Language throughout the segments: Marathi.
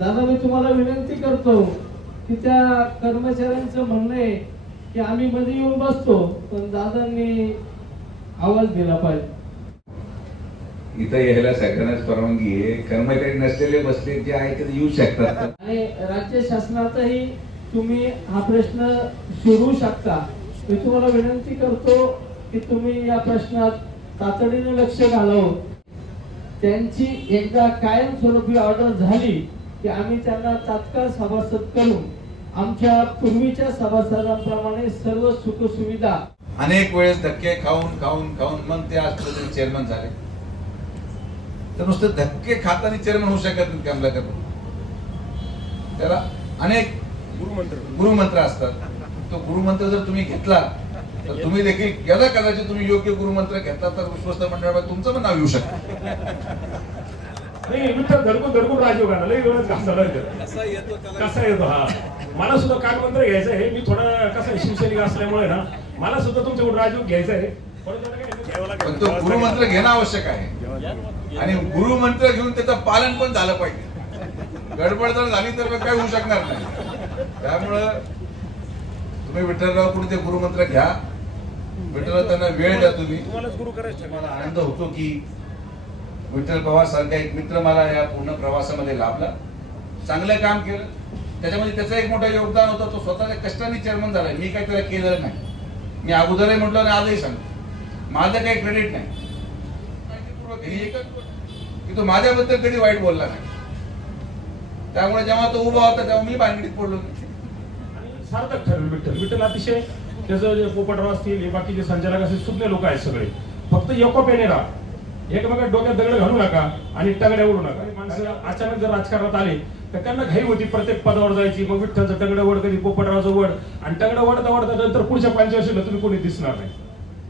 दादा मी तुम्हाला विनंती करतो की त्या कर्मचाऱ्यांचं म्हणणं आहे की आम्ही मध्ये येऊन बसतो, पण दादांनी आवाज दिला पाहिजे. इथं यायला सगळ्यांनाच परवानगी आहे. कर्मचारी नसलेले बसले जे आहे ते येऊ शकतात. आणि राज्य शासनातही तुम्ही हा प्रश्न शिरू शकता. मी तुम्हाला विनंती करतो की तुम्ही या प्रश्नात तातडीने लक्ष घालावं. त्यांची एकदा कायमस्वरूपी ऑर्डर झाली की आम्ही त्यांना तात्काळ सभासद करून आमच्या पूर्वीच्या सभासदांप्रमाणे सर्व सुखसुविधा. अनेक वेळेस धक्के खाऊन खाऊन खाऊन मग ते आज चेअरमन झाले. तर नुसतं धक्के खाताना चेअरमन होऊ शकत नाही. कमला करून त्याला अनेक गुरुमंत्र असतात. तो गुरुमंत्र जर तुम्ही घेतला तर तुम्ही देखील याला कदाचित तुम्ही योग्य गुरुमंत्र घेतला तर विश्वस्त मंडळामध्ये तुमचं पण नाव येऊ शकतं. नाही विठ्ठल धडकून धडकून राजीव गाणं लई वेळच घासायला कसा येतो. हा मला सुद्धा काय मंत्र घ्यायचं आहे. मी थोडा कसा शिवसैनिक असल्यामुळे ना मला सुद्धा तुमच्याकडून राजीव घ्यायचा आहे. पण तो गुरुमंत्र घेणं आवश्यक आहे आणि गुरुमंत्र घेऊन त्याचं पालन पण झालं पाहिजे. गडबड जर झाली तर काय होऊ शकणार नाही. त्यामुळं तुम्ही विठ्ठलराव पुढे ते गुरुमंत्र घ्या. विठ्ठल त्यांना वेळ द्या. तुम्ही मला आनंद होतो की विठ्ठल पवार सारखा एक मित्र मला या पूर्ण प्रवासामध्ये लाभला. चांगलं काम केलं. त्याच्यामध्ये त्याचं एक मोठं योगदान होतं. तो स्वतःच्या कष्टाने चेअरमन झालाय. मी काही त्याला केलेलं नाही. मी अगोदरही म्हटलं आणि आजही सांगतो माझं काही क्रेडिट नाही. की तो माझ्याबद्दल कधी वाईट बोलला नाही. त्यामुळे जेव्हा तो उभा होता तेव्हा मी भानगडीत पडलो. सार्थक ठरलं विठ्ठल. विठ्ठल अतिशय त्याचं जे पोपटराव असतील बाकीचे संचालक असे सुज्ञ लोक आहेत सगळे. फक्त एकोप्याने राहा. एकमेकात डोक्यात दगड घालू नका आणि टंगड्या उडू नका. माणसं अचानक जर राजकारणात आले तर त्यांना घाई होती प्रत्येक पदावर जायची. मग विठ्ठलचं टंगडं वड कधी पोपटरावचं वड आणि टंगडं वडता वडता नंतर पुढच्या पंचवर्षीला तुम्ही कोणी दिसणार नाही.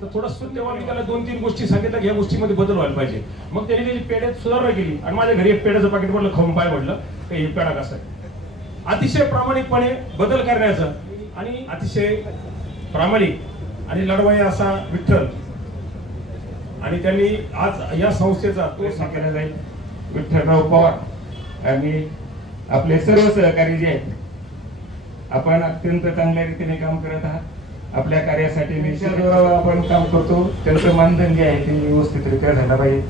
तर थोडं तेव्हा मी त्याला 2-3 गोष्टी सांगितल्या की या गोष्टीमध्ये बदल व्हायला पाहिजे. मग त्याने त्याची पेढ्यात सुधारणा केली आणि माझ्या घरी एक पेढ्याचं पाकिट म्हटलं खाऊन पाय म्हटलं हे पेढा कसा आहे. अतिशय प्रामाणिकपणे बदल करण्याचं आणि अतिशय प्रामाणिक आणि लढवाई असा विठ्ठल. आणि त्यांनी आज या संस्थेचा तो केला जाईल. विठ्ठलराव पवार आणि आपले सर्व सहकारी जे आहेत आपण अत्यंत चांगल्या रीतीने काम करत आहात. आपल्या कार्यासाठी निश्चितच आपण काम करतो. त्यांचं मानधन जे आहे ते व्यवस्थितरित्या झालं पाहिजे.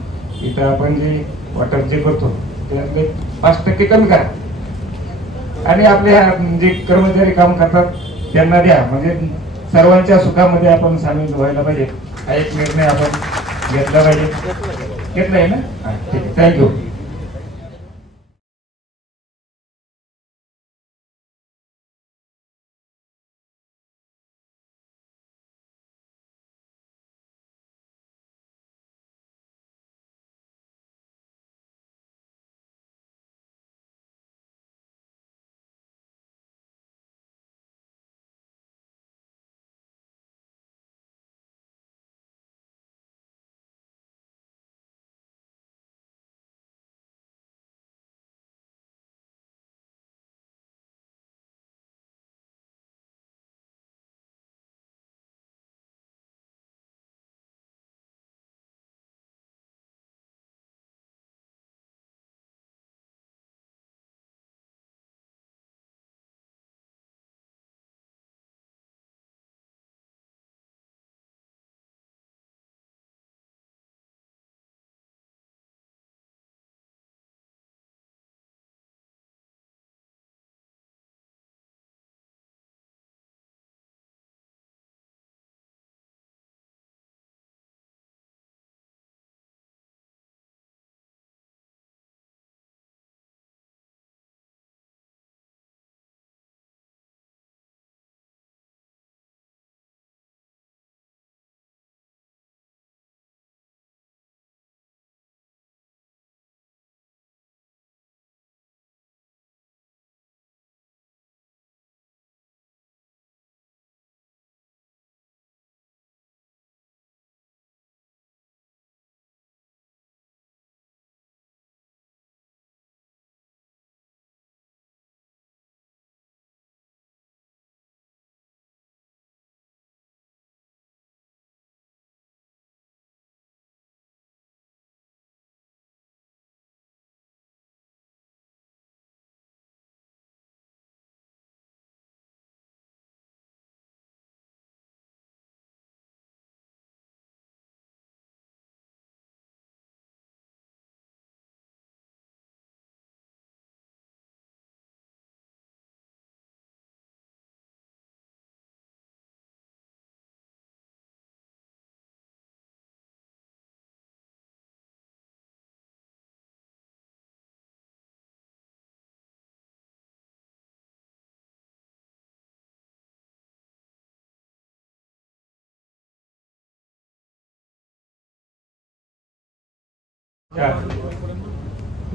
इथं आपण जे वाटप जे करतो त्यातले 5% कमी करा आणि आपले जे कर्मचारी काम करतात त्यांना द्या. म्हणजे सर्वांच्या सुखामध्ये आपण सामील व्हायला पाहिजे. हा एक निर्णय आपण घेतला पाहिजे. घेतलाय ना. ठीक आहे. थँक्यू.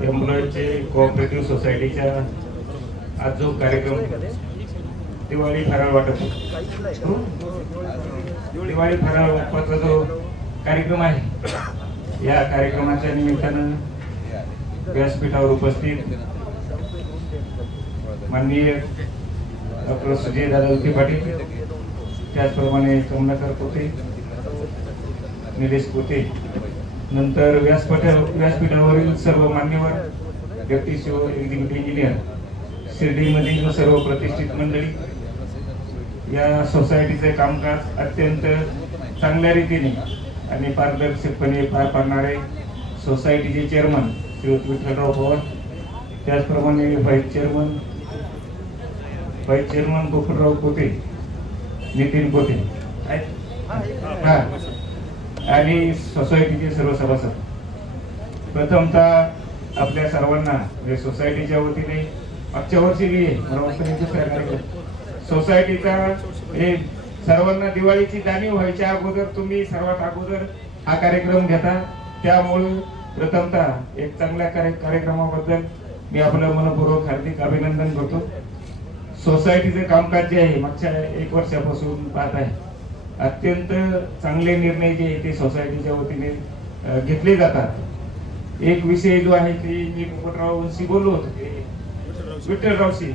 एम्प्लॉईजचे कोऑपरेटिव्ह सोसायटीच्या आज जो कार्यक्रम दिवाळी फराळ वाटप, दिवाळी फराळ वाटपाचा जो कार्यक्रम आहे, या कार्यक्रमाच्या निमित्तानं व्यासपीठावर उपस्थित माननीय डॉक्टर सुजय दादा विखे पाटील, त्याचप्रमाणे कमलाकर कोते, निलेश कोते, नंतर व्यासपीठावरील सर्व मान्यवर, डेप्टी सीओ, एक्झिक्युटिव्ह इंजिनियर, शिर्डीमधील सर्व प्रतिष्ठित मंडळी, या सोसायटीचे कामकाज अत्यंत चांगल्या रीतीने आणि पारदर्शकपणे पार पाडणारे सोसायटीचे चेअरमन श्री विठ्ठलराव पवार, त्याचप्रमाणे व्हाईस चेअरमन गोकुळराव कोते, नितीन कोते आणि सोसायटीचे सर्व सभासद. प्रथमतः आपल्या सर्वांना सोसायटीच्या वतीने मागच्या वर्षी मला वाटतं दुसऱ्या कार्यक्रम सोसायटीचा सर्वांना दिवाळीची जाणीव व्हायच्या अगोदर तुम्ही सर्वात अगोदर हा कार्यक्रम घेता, त्यामुळे प्रथमतः एक चांगल्या कार्यक्रमाबद्दल मी आपलं मनपूर्वक हार्दिक अभिनंदन करतो. सोसायटीचे कामकाज जे आहे मागच्या 1 वर्षापासून पाहत आहे, अत्यंत चांगले निर्णय जे ते सोसायटीच्या वतीने घेतले जातात. एक विषय जो आहे की मी पोपटरावशी बोललो होतो, विठ्ठलरावशी,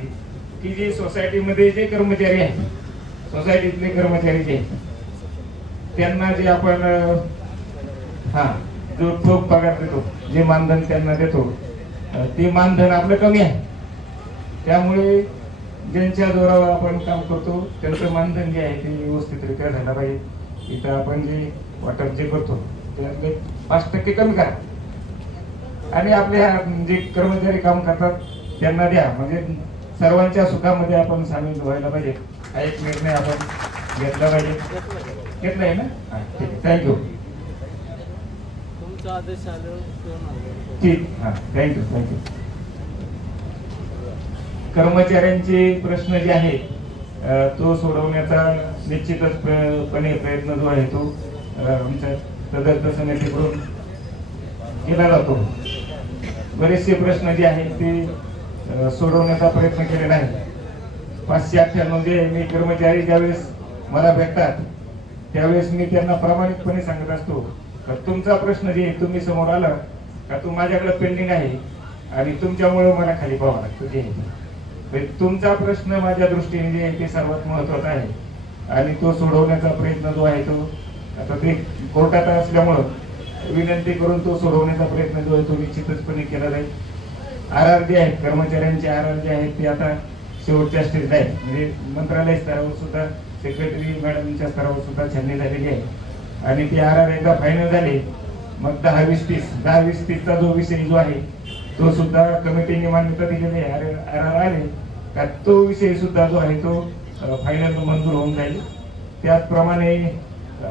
की जे सोसायटीमध्ये जे कर्मचारी आहेत, सोसायटीतले कर्मचारी जे आहेत, त्यांना जे आपण जो ठोक पगार देतो, जे मानधन त्यांना देतो, ते मानधन आपलं कमी आहे. त्यामुळे ज्यांच्या जोरावर आपण काम करतो त्यांचं मानधन जे आहे ते व्यवस्थितरित्या झालं पाहिजे. इथं आपण जे वाटप जे करतो त्यातले 5% कमी करा आणि आपल्या जे कर्मचारी काम करतात त्यांना द्या, म्हणजे सर्वांच्या सुखामध्ये आपण सामील व्हायला पाहिजे. हा एक निर्णय आपण घेतला पाहिजे. घेतलाय ना? ठीक आहे, थँक्यू. तुमचा आदेश आल्यावर ठीक, थँक्यू. कर्मचाऱ्यांचे प्रश्न जे आहेत तो सोडवण्याचा निश्चितच प्रयत्न जो आहे तो आमच्या तदर्थ समितीकडून केला जातो. बरेचसे प्रश्न जे आहेत ते सोडवण्याचा प्रयत्न केलेला आहे. 598 जे मी कर्मचारी ज्यावेळेस मला भेटतात त्यावेळेस मी त्यांना प्रामाणिकपणे सांगत असतो का तुमचा प्रश्न जे तुम्ही समोर आला का तो माझ्याकडे पेंडिंग आहे आणि तुमच्यामुळे मला खाली पाहावं लागतं. जे तुमचा प्रश्न माझ्या दृष्टीने जे आहे ते सर्वात महत्वाचा आहे आणि तो सोडवण्याचा प्रयत्न जो आहे तो आता ते कोर्टात असल्यामुळं विनंती करून तो सोडवण्याचा प्रयत्न जो आहे तो निश्चितपणे केला जाईल. आर जे आहेत, कर्मचाऱ्यांचे आर जे आहेत ते आता शेवटच्या स्टेजला आहे, म्हणजे मंत्रालय स्तरावर सुद्धा सेक्रेटरी मॅडमच्या स्तरावर सुद्धा छाननी झालेली आहे आणि ते आर एकदा फायनल झाले मग 10-20-30चा जो विषय जो आहे तो सुद्धा कमिटीने मान्यता दिलेली आहे. आर आले का तो विषय सुद्धा जो आहे तो फायनल मंजूर होऊन जाईल. त्याचप्रमाणे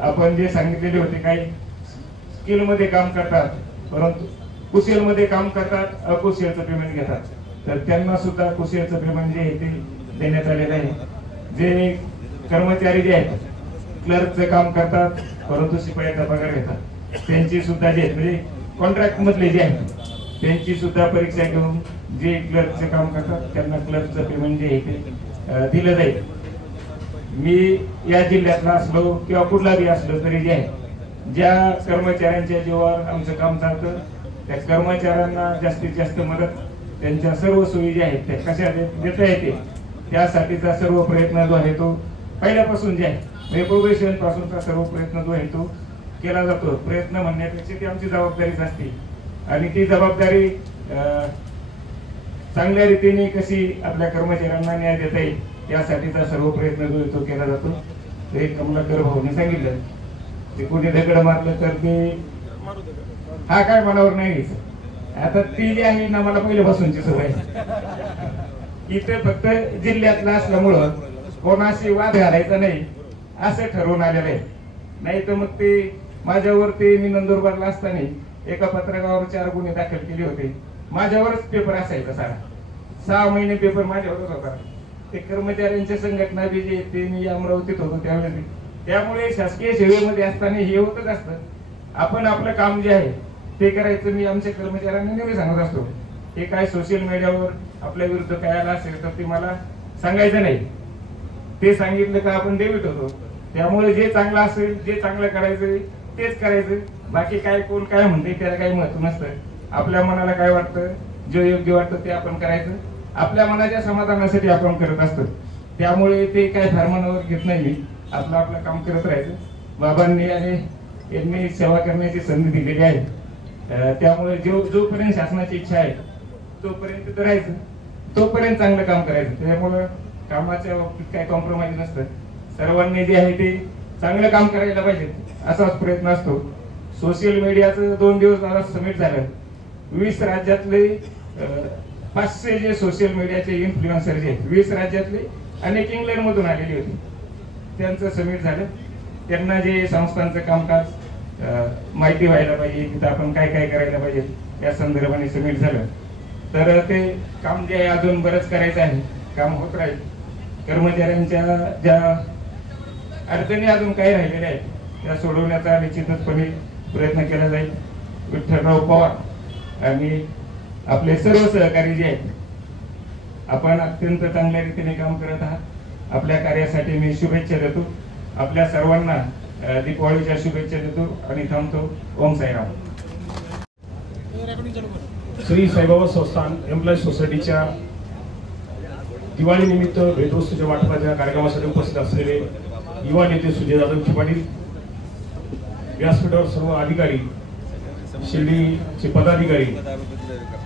आपण जे सांगितलेले होते काही स्किल मध्ये काम करतात परंतु कुशल मध्ये काम करतात, अकुशलचं पेमेंट घेतात, तर त्यांना सुद्धा कुशलचं पेमेंट जे आहे ते देण्यात आलेलं आहे. जे कर्मचारी जे आहेत क्लर्कचं काम करतात परंतु शिपायाचा पगार घेतात त्यांची सुद्धा जे म्हणजे कॉन्ट्रॅक्ट मधले जे आहेत त्यांची सुद्धा परीक्षा घेऊन जे क्लर्कचे काम करतात त्यांना क्लर्कचं पेमेंट जे आहे ते दिलं जाईल. मी या जिल्ह्यातला असलो किंवा कुठलाही असलो तरी जे आहे ज्या कर्मचाऱ्यांच्या जीवावर आमचं काम चालतं त्या कर्मचाऱ्यांना जास्तीत जास्त मदत त्यांच्या सर्व सोयी ज्या आहेत त्या कशा देता येते त्यासाठीचा सर्व प्रयत्न जो आहे तो पहिल्यापासून जे आहे प्रोबेशन पासूनचा सर्व प्रयत्न जो आहे तो केला जातो. प्रयत्न म्हणण्यापेक्षा ती आमची जबाबदारीच असते आणि ती जबाबदारी चांगल्या रीतीने कशी आपल्या कर्मचाऱ्यांना न्याय देता येईल यासाठीचा सर्व प्रयत्न जो आहे तो केला जातो. ते कमलाकर भाऊने सांगितलं ते कोणी दगड मारलं तर ते हा काय मनावर नाही घ्यायचं. आता ती जी आहे ना मला पहिल्यापासूनची सवय इथे फक्त जिल्ह्यातला असल्यामुळं कोणाशी वाद घालायचा नाही असं ठरवून आलेलं आहे. नाही तर मग ते माझ्यावरती मी नंदुरबारला असताना एका पत्रकावर 4 गुन्हे दाखल केले होते. माझ्यावरच पेपर असायचा सारा 6 महिने पेपर माझ्यावरच होता. ते कर्मचाऱ्यांच्या संघटना बी जे ते मी अमरावतीत होतो त्यावेळेस. त्यामुळे शासकीय सेवेमध्ये असताना हे होतच असतं. आपण आपलं काम जे आहे ते करायचं मी आमच्या कर्मचाऱ्यांना नेहमी सांगत असतो. हे काय सोशल मीडियावर आपल्या विरुद्ध काय आलं असेल तर ते मला सांगायचं नाही. ते सांगितलं का आपण डेबिट होतो. त्यामुळे जे चांगलं असेल, जे चांगलं करायचं तेच करायचं. बाकी काय कोण काय म्हणते त्याला काही महत्व नसतं. आपल्या मनाला काय वाटतं, जे योग्य वाटतं ते आपण करायचं. आपल्या मनाच्या समाधानासाठी आपण करत असतो. त्यामुळे ते काय फार मनावर घेत नाही मी. आपलं आपलं काम करत राहायचं. बाबांनी आणि यांनी सेवा करण्याची संधी दिलेली आहे. त्यामुळे जोपर्यंत शासनाची इच्छा आहे तोपर्यंत तिथं राहायचं, तोपर्यंत चांगलं काम करायचं. त्यामुळं कामाच्या बाबतीत काही कॉम्प्रोमाइज नसतं. सर्वांनी जे आहे ते चांगलं काम करायला पाहिजे असाच प्रयत्न असतो. सोशल मीडियाचं 2 दिवस आता समिट झालं. 20 राज्यातले 500 जे सोशल मीडियाचे इन्फ्लुएन्सर जे 20 राज्यातले अनेक इंग्लंड मधून आलेली होती. त्यांचं समिट झालं. त्यांना जे संस्थांचं कामकाज माहिती व्हायला पाहिजे, तिथं आपण काय काय करायला पाहिजे या संदर्भाने समिट झालं. तर ते काम जे आहे अजून बरंच करायचं आहे. काम होत राहील. कर्मचाऱ्यांच्या ज्या अडचणी अजून काही राहिलेल्या आहेत त्या सोडवण्याचा निश्चितपणे प्रयत्न केला जाईल. विठ्ठलराव पवार आणि आपले सर्व सहकारी जे आहेत, आपण अत्यंत चांगल्या रीतीने काम करत आहात. आपल्या कार्यासाठी मी शुभेच्छा देतो. आपल्या सर्वांना दीपावलीच्या शुभेच्छा देतो आणि थांबतो. ओम साईराम. श्री साईबाबा संस्थान एम्प्लॉईज सोसायटीच्या दिवाळी निमित्त भेटवस्तूच्या वाटपाच्या कार्यक्रमासाठी उपस्थित असलेले युवा नेते सुजय जाधव पाटील, व्यासपीठावर सर्व अधिकारी, शिर्डीचे पदाधिकारी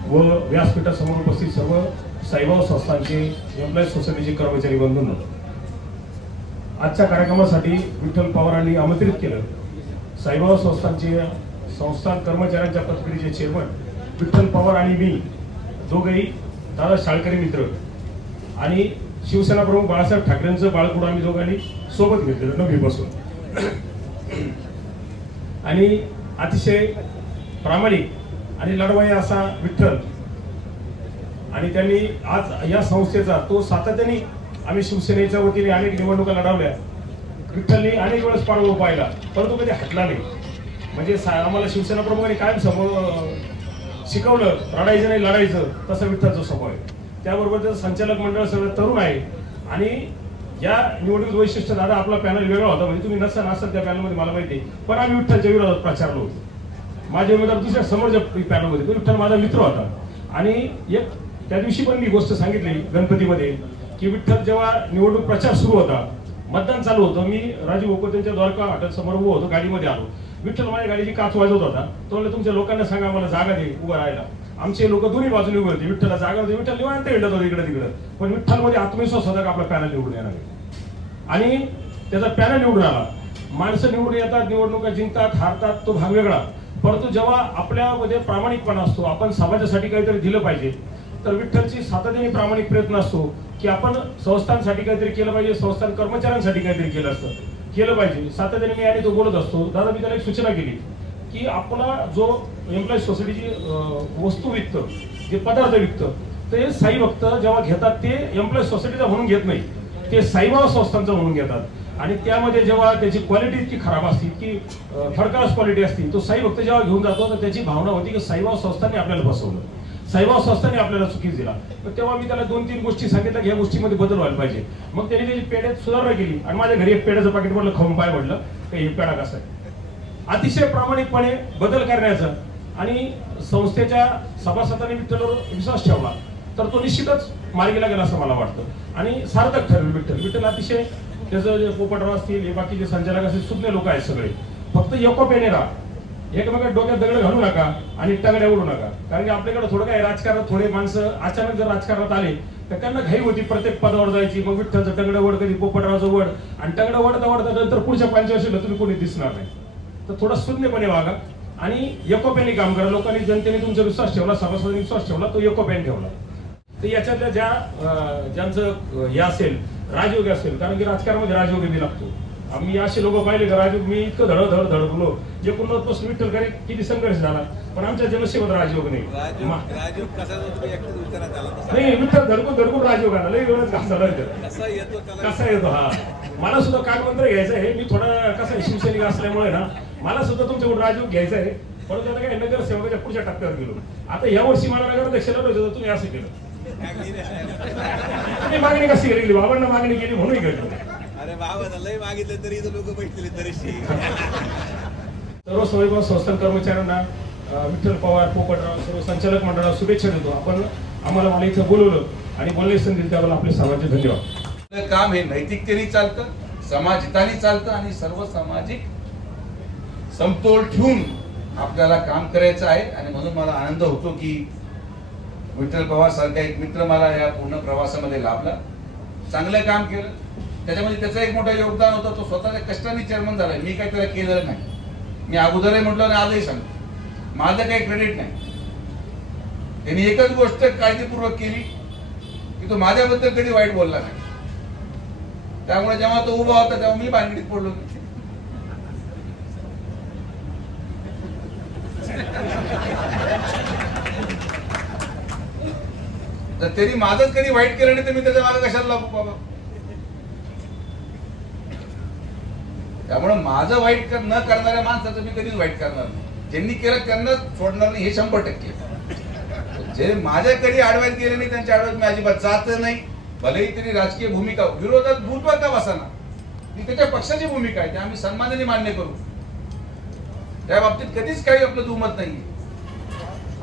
व व्यासपीठासमोर उपस्थित सर्व साईबाबा संस्थानचे एम्प्लॉईज सोसायटीचे कर्मचारी बंधूंनो, आजच्या कार्यक्रमासाठी विठ्ठल पवारांनी आमंत्रित केलं. साईबाबा संस्थानचे संस्थान कर्मचाऱ्यांच्या पतपेढीचे चेअरमन विठ्ठल पवार आणि मी दोघेही दादा शाळकरी मित्र आणि शिवसेना प्रमुख बाळासाहेब ठाकरेंचं बाळकुड आम्ही दोघांनी सोबत घेतलेलं 9वी पासून. आणि अतिशय प्रामाणिक आणि लढवाई असा विठ्ठल, आणि त्यांनी आज या संस्थेचा तो सातत्याने आम्ही शिवसेनेच्या वतीने अनेक निवडणुका लढवल्या. विठ्ठलने अनेक वेळेस पाठबळ पाहिला परंतु कधी हटला नाही. म्हणजे आम्हाला शिवसेना प्रमुखांनी कायम शिकवलं, रडायचं नाही लढायचं, तसं विठ्ठलचा स्वभाव आहे. त्याबरोबर त्याचं संचालक मंडळ सगळं तरुण आहे. आणि या निवडणूक वैशिष्ट्य दादा आपला पॅनल वेगळा होता, म्हणजे तुम्ही नसाल त्या पॅनलमध्ये मला माहिती, पण आम्ही विठ्ठलच्या विरोधात प्रचारलो होतो. माझे उमेदवार दुसऱ्या समोरच्या पॅनलमध्ये, तो विठ्ठल माझा मित्र होता. आणि एक त्या दिवशी पण मी गोष्ट सांगितली गणपतीमध्ये की विठ्ठल जेव्हा निवडणूक प्रचार सुरू होता, मतदान चालू होतं, मी राजीव ओकोतेंच्या द्वारका हॉटेल समोर उभं होतो, गाडीमध्ये आलो. विठ्ठल माझ्या गाडीची काच वाजवत होता. तो म्हणला तुमच्या लोकांना सांगा मला जागा दे उभं राहायला. आमचे लोक दोन्ही बाजूने उभे होते. विठ्ठलला जागा होती. विठ्ठल निवांत हिंडत होता इकडे तिकडे, पण विठ्ठल मध्ये आत्मविश्वास होता का आपला पॅनल निवडून येणार आहे. आणि त्याचा पॅनल निवडून आला. माणसं निवडून येतात, निवडणुका जिंकतात, हारतात, तो भाग वेगळा. परंतु जेव्हा आपल्यामध्ये प्रामाणिकपणा असतो, आपण समाजासाठी काहीतरी दिलं पाहिजे, तर विठ्ठलची सातत्याने प्रामाणिक प्रयत्न असतो की आपण संस्थांसाठी काहीतरी केलं पाहिजे, संस्थान कर्मचाऱ्यांसाठी काहीतरी केलं पाहिजे. सातत्याने मी आणि तो बोलत असतो. दादा मी त्याला एक सूचना केली की आपला जो एम्प्लॉईज सोसायटीची वस्तू विकतं, जे पदार्थ विकतं, ते साई भक्त जेव्हा घेतात ते एम्प्लॉईज सोसायटीचा म्हणून घेत नाही, ते साईबाबा संस्थांचा म्हणून घेतात. आणि त्यामध्ये जेव्हा त्याची क्वालिटी इतकी खराब असते, की थर्ड क्लास क्वालिटी असते, तो साई भक्त जेव्हा घेऊन जातो तर त्याची भावना होती की साईबाबा संस्थांनी आपल्याला फसवलं, साईबाबा संस्थांनी आपल्याला चुकीच दिला. तर तेव्हा मी त्याला 2-3 गोष्टी सांगितल्या की या गोष्टीमध्ये बदल व्हायला पाहिजे. मग त्याने त्याची पेढ्यात सुधारणा केली आणि माझ्या घरी एक पेढ्याचं पाकिट म्हटलं खाऊन पाय म्हटलं हे पेढा कसा आहे. अतिशय प्रामाणिकपणे बदल करण्याचं आणि संस्थेच्या सभासदांनी विठ्ठलवर विश्वास ठेवला तर तो निश्चितच मार्गीला गेला असं मला वाटतं. आणि सार्थक ठरेल विठ्ठल अतिशय त्याचं जे पोपटराव असतील, हे बाकीचे संचालक असतील, सुज्ञ लोक आहेत सगळे. फक्त एकोप्याने राहा, एकमेकात डोक्यात दगड घालू नका आणि टंगड्या उडू नका. कारण की आपल्याकडे थोडं काय राजकारणात थोडे माणसं अचानक जर राजकारणात आले तर त्यांना घाई होती प्रत्येक पदावर जायची. मग विठ्ठलचं टंगडं वड, कधी पोपटरावचं वड, आणि टंगडं वडता नंतर पुढच्या 5 तुम्ही कोणी दिसणार नाही. तर थोडा शून्यपणे वागा आणि एकोप्याने काम करा. लोकांनी, जनतेने तुमचा विश्वास ठेवला, सभासदांनी विश्वास ठेवला, तो एकोप्याने ठेवला. तर याच्यातल्या ज्यांचं हे असेल राजयोग असेल, कारण की राजकारणामध्ये राजयोग बी लागतो. आम्ही असे लोक पाहिले का राजयोग, मी इतकं धडधडलो जे 19 पासून विठ्ठल करे किती संघर्ष झाला, पण आमच्या जनसेवेत राजयोग नाही. विठ्ठल धडकून राजयोग आला, लई वेळच घासाला कसा येतो. हा मला सुद्धा कागमंत्र घ्यायचं आहे. मी थोडा कसा शिवसैनिक असल्यामुळे ना मला सुद्धा तुमच्याकडून राजयोग घ्यायचा आहे. परंतु आता काय नगरसेवकाच्या पुढच्या टप्प्यावर गेलो. आता या वर्षी मला नगराध्यक्षाला होतं, तुम्ही असं केलं. तुम्ही मागणी कशी केली? बाबांना मागणी केली म्हणून केली. अरे बाबा लय मागितलं तरी लोक बैठले तरी. सर्व स्वयंसेवी संस्था कर्मचाऱ्यांना, विठ्ठल पवार, पोपटराव, सर्व संचालक मंडळाला शुभेच्छा देतो. आपण आम्हाला मला इथं बोलवलं आणि बोलण्याची संधी त्याबद्दल आपले सर्वांचे धन्यवाद. काम हे नैतिकतेने चालतं, समाजहिताने चालतं आणि सर्व सामाजिक समतोल ठेवून आपल्याला काम करायचं आहे. आणि म्हणून मला आनंद होतो की विठ्ठल पवार सारखा एक मित्र मला या पूर्ण प्रवासामध्ये लाभला. चांगलं काम केलं, त्याच्यामध्ये त्याचं एक मोठं योगदान होतं. तो स्वतःच्या कष्टाने चेअरमन झाला. मी काही त्याला केलेलं नाही. मी अगोदरही म्हटलं आणि आजही सांगतो, माझं काही क्रेडिट नाही. त्यांनी एकच गोष्ट काळजीपूर्वक केली की तो माझ्याबद्दल कधी वाईट बोलला नाही. त्यामुळे जेव्हा तो उभा होता तेव्हा मी भानगडीत पडलो. तर त्यांनी माझंच कधी वाईट केलं नाही तर मी त्याच्या मागे कशाला लागू बाबा. त्यामुळे माझं वाईट न करणाऱ्या माणसाचं मी कधीच वाईट करणार नाही. ज्यांनी केलं त्यांना सोडणार नाही, हे 100%. जे माझ्या कधी आडव्यात गेले नाही त्यांच्या आडव्यात मी अजिबात जात नाही. भलेही तरी राजकीय भूमिका विरोधात भूतवा का बसाना, ती त्याच्या पक्षाची भूमिका आहे, ते आम्ही सन्मानाने मान्य करू. त्या बाबतीत कधीच काही आपलं दुमत नाही.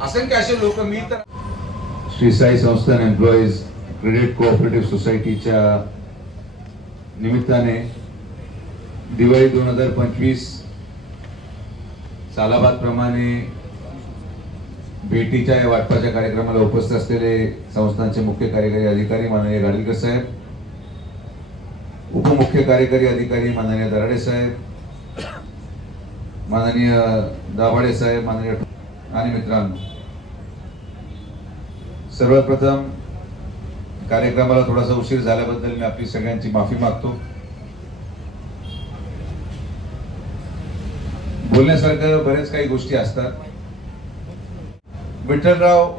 असंख्य असे लोक मी तर श्री साई संस्थान एम्प्लॉईज क्रेडिट कोऑपरेटिव्ह सोसायटीच्या निमित्ताने दिवाळी 2025 सालाबाद प्रमाणे भेटीच्या या वाटपाच्या कार्यक्रमाला उपस्थित असलेले संस्थांचे मुख्य कार्यकारी अधिकारी माननीय गाडीलकर साहेब, उपमुख्य कार्यकारी अधिकारी माननीय दराडे साहेब, माननीय दाभाडे साहेब, माननीय आणि मित्रांनो, सर्वप्रथम कार्यक्रमाला थोडासा उशीर झाल्याबद्दल मी आपली सगळ्यांची माफी मागतो. बोलण्यासारखं बरेच काही गोष्टी असतात. विठ्ठलराव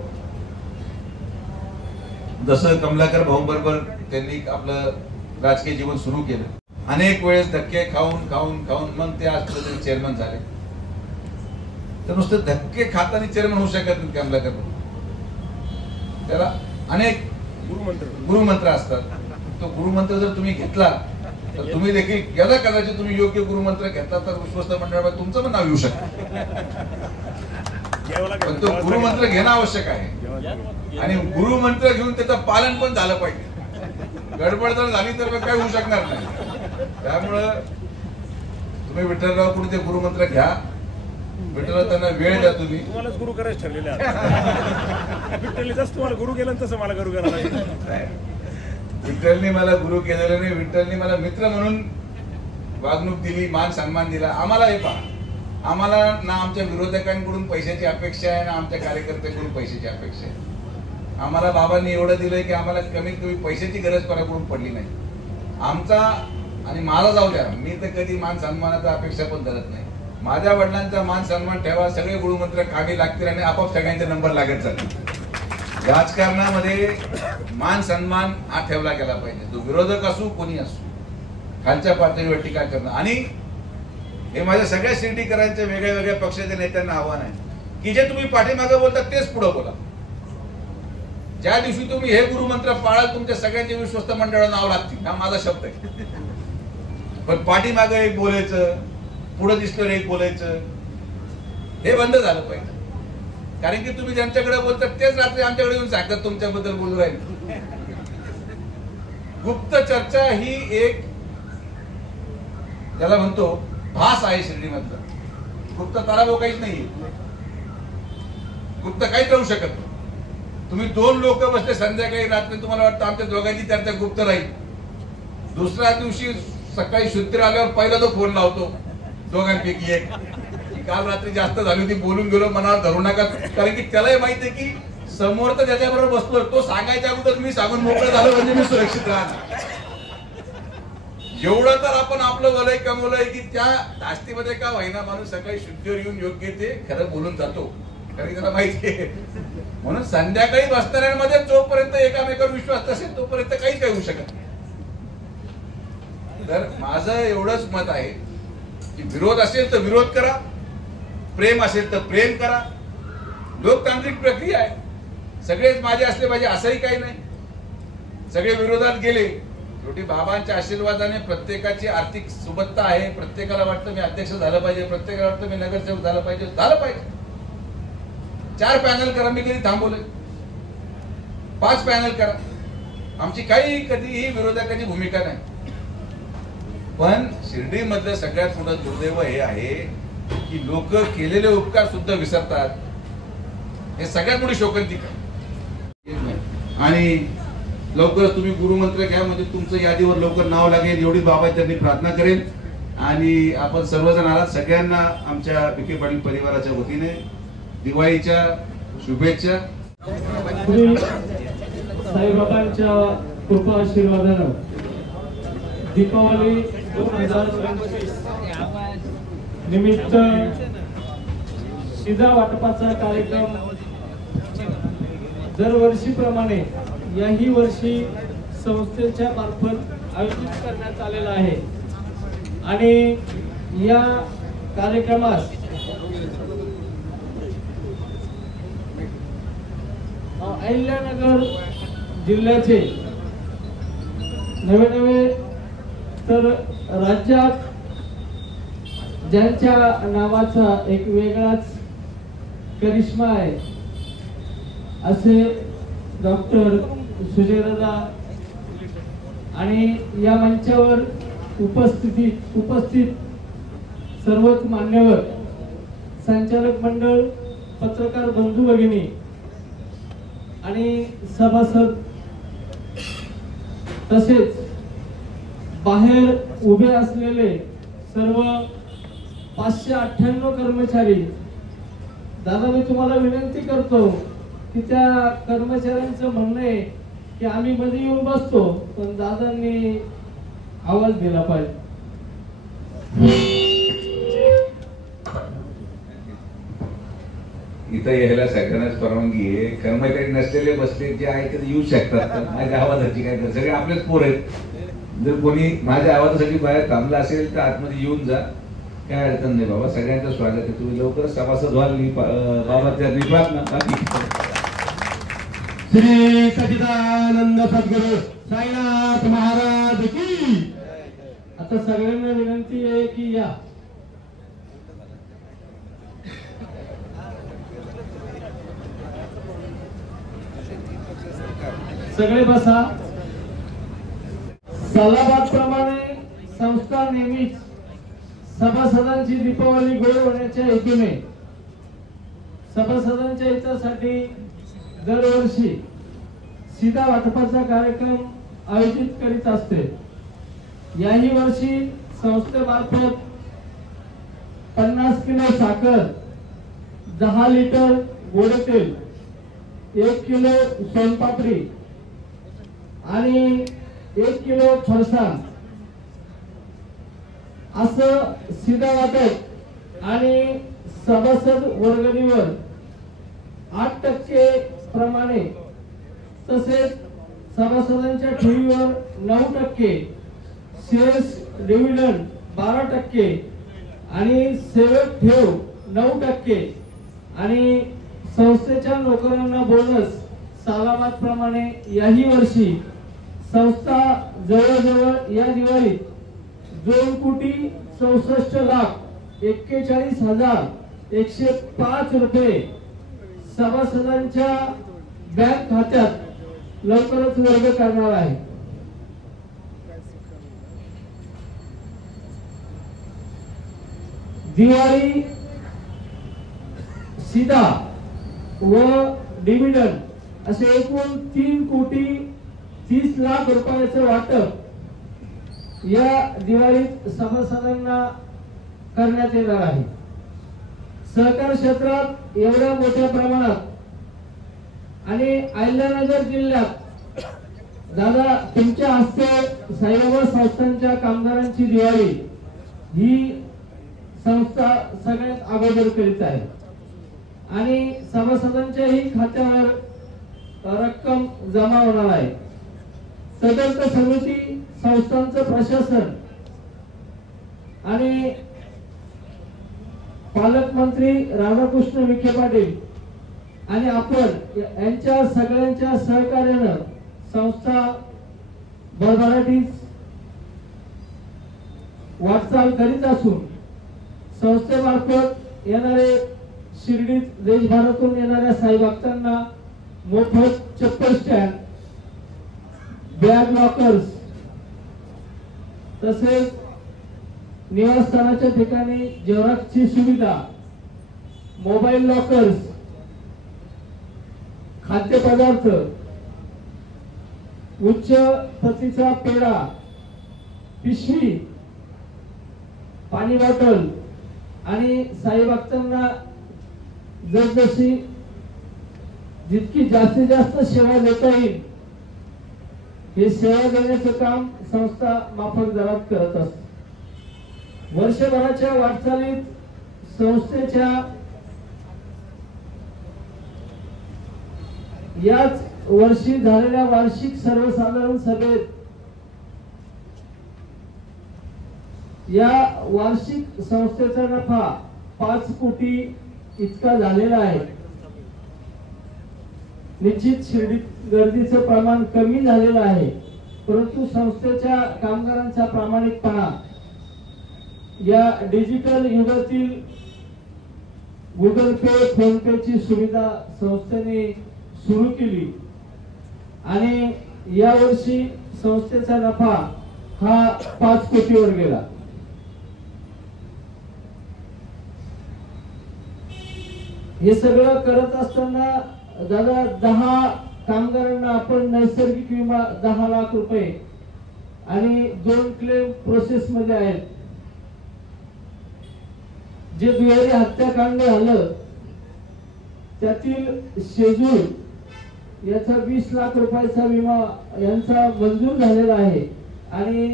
जसं कमलाकर भाऊंबरोबर त्यांनी आपलं राजकीय जीवन सुरू केलं, अनेक वेळेस धक्के खाऊन खाऊन खाऊन मग ते आज चेअरमन झाले. तर नुसतं धक्के खाताना चेअरमन होऊ शकत नाही कमलाकर भाऊ. त्याला अनेक गुरुमंत्र असतात. तो गुरुमंत्र जर तुम्ही घेतला तर तुम्ही देखील याला कदाचित तुम्ही योग्य गुरुमंत्र घेतला तर विश्वस्त मंडळामध्ये तुमचं पण नाव येऊ शकतं. पण तो गुरुमंत्र घेणं आवश्यक आहे आणि गुरुमंत्र घेऊन त्याचं पालन पण झालं पाहिजे. गडबड जर झाली तर काही होऊ शकणार नाही. त्यामुळं तुम्ही विठ्ठलराव कुठे ते गुरुमंत्र घ्या. विठ्ठलराव त्यांना वेळ द्या. तुम्ही तुम्हालाच गुरु करायचं ठरलेले आहे. विठ्ठलने जसं तुम्हाला गुरु केलं तसं मला गुरु करायला. विठ्ठलने मला गुरु केलेलं नाही. विठ्ठलने मला मित्र म्हणून वागणूक दिली, मान सन्मान दिला. आम्हाला हे पहा, आम्हाला ना आमच्या विरोधकांकडून पैशाची अपेक्षा आहे ना आमच्या कार्यकर्त्यांकडून पैशाची अपेक्षा आहे. आम्हाला बाबांनी एवढं दिलंय की आम्हाला कमीत कमी पैशाची गरज कोणाकडून पडली नाही. आमचा आणि माझा जाऊ द्या, मी तर कधी मान सन्मानाचा अपेक्षा पण धरत नाही. माझ्या वडिलांचा मान सन्मान ठेवा, सगळे गुरुमंत्र कामी लागतील आणि आपोआप सगळ्यांचे नंबर लागत जातील. राजकारणामध्ये मान सन्मान हा ठेवला गेला पाहिजे. तो विरोधक असू कोणी असू, खालच्या पातळीवर टीका करणं. आणि हे माझ्या सगळ्या शिर्डीकरांच्या वेगळ्या वेगळ्या पक्षाच्या नेत्यांना आव्हान आहे की जे तुम्ही पाठीमागे बोलता तेच पुढे बोला. ज्या दिवशी तुम्ही हे गुरुमंत्र पाळाल तुमच्या सगळ्यांचे विश्वस्त मंडळाला नाव लागतील, हा माझा शब्द आहे. पण पाठीमागे एक बोलायचं, पुढे दिसलं एक बोलायचं, हे बंद झालं पाहिजे. कारण की तुम्ही ज्यांच्याकडे बोलतात तेच रात्री आमच्याकडे येऊन सांगतात तुमच्याबद्दल बोलू राहील. गुप्त चर्चा ही एक त्याला म्हणतो भास आहे शिर्डीमधला. गुप्त ताराभाव काहीच नाहीये. गुप्त काहीच राहू शकत. तुम्ही दोन लोक बसले संध्याकाळी रात्री, तुम्हाला वाटतं आमच्या दोघांची चर्चा गुप्त राहील. दुसऱ्या दिवशी सकाळी शुद्ध आल्यावर पहिला तो फोन लावतो दोघांपैकी एक, काल रात्री जास्त झाली होती, बोलून गेलो, मनावर धरू नका. कारण की त्यालाही माहिती आहे की समोर तर त्याच्याबरोबर बसलो, तो सांगायच्या अगोदर मी सांगून मोकळं झालं म्हणजे मी सुरक्षित राहणार. एवढं तर आपण आपलं वलय कमवलंय की त्या धास्तीमध्ये का होईना माणूस सकाळी शुद्धीवर येऊन योग्य ते खरं बोलून जातो. कारण त्याला माहिती आहे. म्हणून संध्याकाळी बसणाऱ्यांमध्ये जोपर्यंत एकामेकावर विश्वास असेल तोपर्यंत काहीच काही होऊ शकत नाही. तर माझं एवढंच मत आहे की विरोध असेल तर विरोध करा, प्रेम असेल तर प्रेम करा. लोकतांत्रिक प्रक्रिया आहे. सगळेच माझे असले पाहिजे असंही काही नाही. सगळे विरोधात गेले शेवटी बाबांच्या आशीर्वादाने प्रत्येकाची आर्थिक सुबत्ता आहे. प्रत्येकाला वाटतं मी अध्यक्ष झालं पाहिजे, प्रत्येकाला वाटतं मी नगरसेवक झालं पाहिजे. 4 पॅनल करा. मी कधी थांबवले? 5 पॅनल करा. आमची काही कधीही विरोधकाची भूमिका नाही. पण शिर्डी मधलं सगळ्यात मोठं दुर्दैव हे आहे की लोक केलेले उपकार सुद्धा विसरतात. हे सगळ्यात मोठी शोकांतिका. आणि लवकरच तुम्ही गुरुमंत्र घ्या म्हणजे तुमचं यादीवर लवकर नाव लागेल एवढी बाबा त्यांनी प्रार्थना करेल. आणि आपण सर्वजण आलात. सगळ्यांना आमच्या विखे पाटील परिवाराच्या वतीने दिवाळीच्या शुभेच्छा. साईबाबांच्या कृपा आशीर्वादानं दीपावली 2025 निमित्त शिधा वाटपाचा कार्यक्रम दरवर्षीप्रमाणे याही वर्षी संस्थेच्या मार्फत आयोजित करण्यात आलेला आहे. आणि या कार्यक्रमास अहिल्यानगर जिल्ह्याचे नवे तर राज्यात ज्यांच्या नावाचा एक वेगळाच करिश्मा आहे असे डॉक्टर सुजयदादा आणि या मंचावर उपस्थित सर्वच मान्यवर, संचालक मंडळ, पत्रकार बंधू भगिनी आणि सभासद तसेच बाहेर उभे असलेले सर्व 598 कर्मचारी. दादा मी तुम्हाला विनंती करतो की त्या कर्मचाऱ्यांचं म्हणणं आहे की आम्ही मध्ये येऊन बसतो पण दादांनी आवाज दिला पाहिजे. इथं यायला सगळ्यांनाच परवानगी आहे. कर्मचारी नसलेले बसले जे आहे ते येऊ शकतात. माझ्या आवाजाची काय तर सगळे आपलेच पोर आहेत. जर कोणी माझ्या आवाजासाठी बाहेर थांबला असेल तर आतमध्ये येऊन जा, काय अडचण नाही बाबा. सगळ्यांचं स्वागत आहे. तुम्ही लवकरच सभासद व्हाल. बाबा त्या प्रार्थना. श्री सच्चिदानंद सद्गुरु साईनाथ महाराज की. आता सगळ्यांना विनंती आहे की या सगळे बसा. सालाबाद प्रमाणे संस्था नेहमीच सभासदांची दीपावली गोड होण्याच्या हेतूने सभासदांच्या हितासाठी दरवर्षी शिधा वाटपाचा कार्यक्रम आयोजित करीत असते. याही वर्षी संस्थेमार्फत 50 किलो साखर, 10 लिटर गोड तेल, 1 किलो सोनपापडी आणि 1 किलो फरसाण असं शिधा वाटप आणि सभासद वर्गणीवर 8% प्रमाणे तसेच सभासदांच्या ठेवीवर 9%, शेअर्स डिव्हिडंड 12% आणि सेवक ठेव 9% आणि संस्थेच्या नोकरांना बोनस सालाबाद प्रमाणे याही वर्षी संस्था जवळजवळ या दिवाळीत 2,64,41,105 रुपये सभासदांच्या बँक खात्यात लवकरच वर्ग करणार आहे. दिवाळी शिधा व डिव्हिडंड असे एकूण 3,30,00,000 रुपयाचं वाटप या दिवाळीत सभासदांना करण्यात येणार आहे. सहकार क्षेत्रात एवढ्या मोठ्या प्रमाणात आणि अहिल्यानगर जिल्ह्यात दादा तुमच्या हस्ते साईबाबा संस्थांच्या कामगारांची दिवाळी ही संस्था सगळ्यात अगोदर करीत आहे आणि सभासदांच्याही खात्यावर रक्कम जमा होणार आहे. तदर्थ समिती, संस्थांचं प्रशासन आणि पालकमंत्री राधाकृष्ण विखे पाटील आणि आपण यांच्या सगळ्यांच्या सहकार्यानं संस्था भरभराटी वाटचाल करीत असून संस्थेमार्फत येणारे शिर्डीत देशभरातून येणाऱ्या साई भक्तांना मोफत चप्पल स्टँड, बॅग लॉकर्स तसेच निवासस्थानाच्या ठिकाणी जेरॉक्सची सुविधा, मोबाईल लॉकर्स, खाद्यपदार्थ, उच्च प्रतीचा पेढा, पिशवी, पाणी बॉटल आणि साई भक्तांना जसजशी जितकी जास्तीत जास्त सेवा देता येईल हे सेवा देण्याचं काम संस्था माफक दरात करत असते. वर्षभराच्या वाटचालीत संस्थेच्या याच वर्षी झालेल्या वार्षिक सर्वसाधारण सभेत या वार्षिक संस्थेचा नफा 5 कोटी इतका झालेला आहे. निश्चित शिर्डीत गर्दीचं प्रमाण कमी झालेलं आहे, परंतु संस्थेच्या कामगारांचा प्रामाणिकपणा, या डिजिटल युगातील गुगल पे, फोन पे ची सुविधा संस्थेने सुरू केली आणि यावर्षी संस्थेचा नफा हा 5 कोटीवर गेला. हे सगळं करत असताना दादा 10 कामगारांना आपण नैसर्गिक विमा 10 लाख रुपये आणि 2 क्लेम प्रोसेस मध्ये आहेत. जे दुहेरी हत्याकांड झालं त्यातील शेजूर याचा 20 लाख रुपयाचा विमा यांचा मंजूर झालेला आहे आणि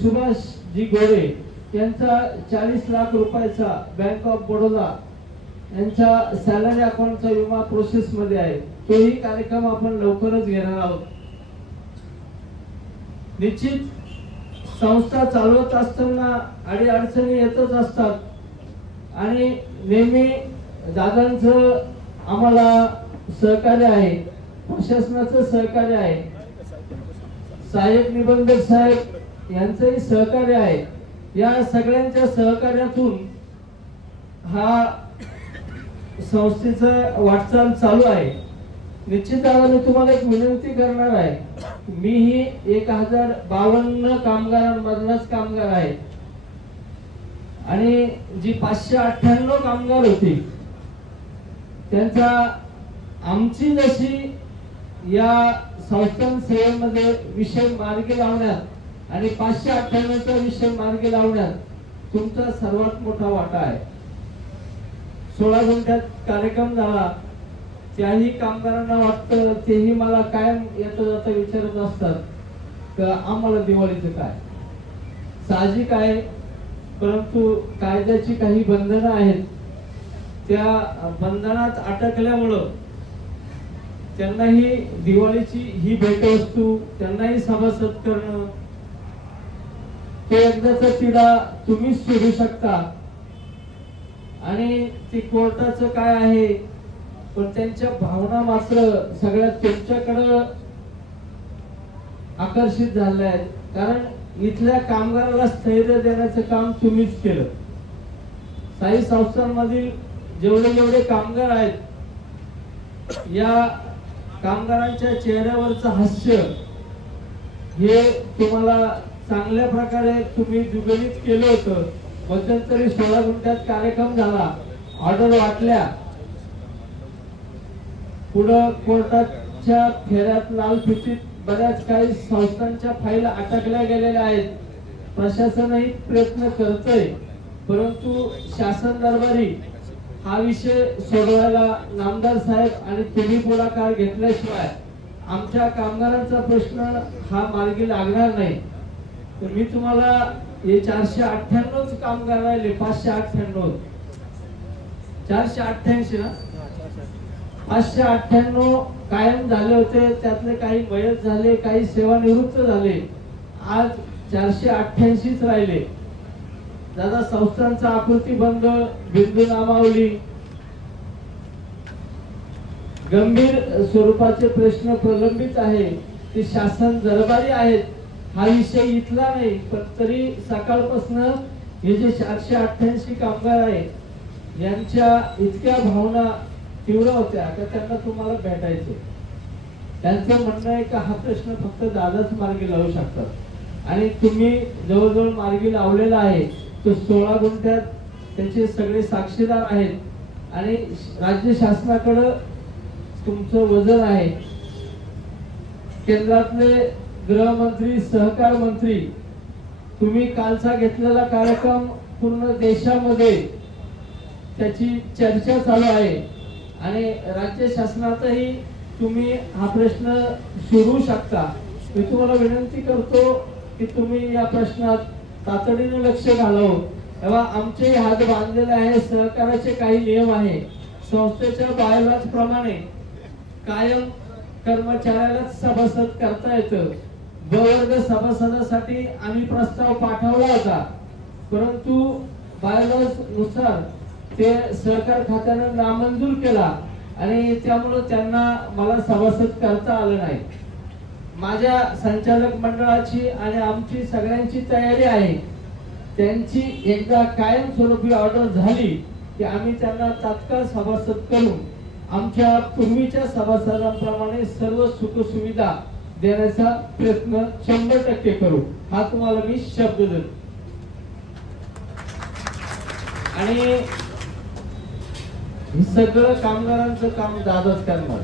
सुभाष जी गोरे यांचा 40 लाख रुपयाचा बँक ऑफ बडोदा यांच्या सॅलरी अकाउंटचा विमा प्रोसेस मध्ये आहे. तोही कार्यक्रम आपण लवकरच घेणार आहोत. निश्चित संस्था चालवत असताना अडीअडचणी येतच असतात आणि नेहमी दादांचं आम्हाला सहकार्य आहे, प्रशासनाचं सहकार्य आहे, सहाय्यक निबंधक साहेब यांचंही सहकार्य आहे. या सगळ्यांच्या सहकार्यातून हा संस्थेचं वाटचाल चालू आहे. निश्चित मी तुम्हाला एक विनंती करणार आहे. मीही 1052 कामगारांमधलाच कामगार आहे आणि जी 598 कामगार होती त्यांचा आमची जशी या संस्थान सेवेमध्ये विषय मार्गी लावण्यात आणि 598चा विषय मार्गी लावण्यात तुमचा सर्वात मोठा वाटा आहे. 16 गुंठ्यात कार्यक्रम झाला. त्याही कामगारांना वाटतं, तेही मला कायम येता जाता विचारत असतात का आम्हाला दिवाळीचं काय. साहजिक आहे, परंतु कायद्याची काही बंधनं आहेत. त्या बंधनात अटकल्यामुळं त्यांनाही दिवाळीची ही भेटवस्तू, त्यांनाही सभासद करणं, ते एकदाचा तिढा तुम्हीच सोडू शकता. आणि ते कोर्टाचं काय आहे, पण त्यांच्या भावना मात्र सगळ्यात तुमच्याकडे आकर्षित झाल्या आहेत. कारण इथल्या कामगाराला स्थैर्य देण्याचं काम तुम्हीच केलं. साई संस्थांमधील जेवढे जेवढे कामगार आहेत या कामगारांच्या चेहऱ्यावरचं हास्य हे तुम्हाला चांगल्या प्रकारे तुम्ही जुगलीत केलं होतं. मध्यंतरी 16 गुंठ्यात कार्यक्रम झाला, ऑर्डर वाटल्या, पुढं कोर्टाच्या फेऱ्यात लाल फितीत बऱ्याच काही संस्थांच्या फाईल अटकल्या गेलेल्या आहेत. प्रशासनही प्रयत्न करतोय, परंतु शासन दरबारी हा विषय सोडवायला नामदार साहेब आणि तुम्ही पुढाकार घेतल्याशिवाय आमच्या कामगारांचा प्रश्न हा मार्गी लागणार नाही. तर मी तुम्हाला हे 498 कामगार राहिले, 598 488 ना, 598 कायम झाले होते. त्यातले काही मयत झाले, काही सेवानिवृत्त झाले. आज 488च राहिले. दादा संस्थांचा आकृतीबंध, बिंदू नामावली, गंभीर स्वरूपाचे प्रश्न प्रलंबित आहे ते शासन दरबारी आहेत. हा विषय इथला नाही, पण तरी सकाळपासून हे जे 488 कामगार आहेत यांच्या इतक्या भावना तीव्र होत्या का त्यांना तुम्हाला भेटायचे. त्यांचं म्हणणं आहे का हा प्रश्न फक्त दादाच मार्गी लावू शकतात आणि तुम्ही जवळजवळ मार्गी लावलेला आहे. तो 16 गुंठ्यात त्याचे सगळे साक्षीदार आहेत आणि राज्य शासनाकडे तुमचं वजन आहे. केंद्रातले गृहमंत्री, सहकार मंत्री, तुम्ही कालचा घेतलेला कार्यक्रम पूर्ण देशामध्ये त्याची चर्चा चालू आहे आणि राज्य शासनातही तुम्ही हा प्रश्न सोडवू शकता. मी तुम्हाला विनंती करतो की तुम्ही या प्रश्नात तातडीने लक्ष घालावं. तेव्हा आमचे हात बांधलेले आहे. सहकाराचे काही नियम आहे. संस्थेच्या बायलॉज प्रमाणे कायम कर्मचाऱ्यालाच सभासद करता येतं. ब वर्ग सभासदासाठी आम्ही प्रस्ताव पाठवला होता, परंतु बायलॉज नुसार ते सहकार खात्याने नामंजूर केला आणि त्यामुळे त्यांना मला सभासद करता आलं नाही. माझ्या संचालक मंडळाची आणि आमची सगळ्यांची तयारी आहे. त्यांची एकदा कायमस्वरूपी ऑर्डर झाली की आम्ही त्यांना तात्काळ सभासद करून आमच्या पूर्वीच्या सभासदांप्रमाणे सर्व सुखसुविधा देण्याचा प्रयत्न 100% करू. हा तुम्हाला मी शब्द देतो. आणि सगळं कामगारांचं काम दादाच करणार.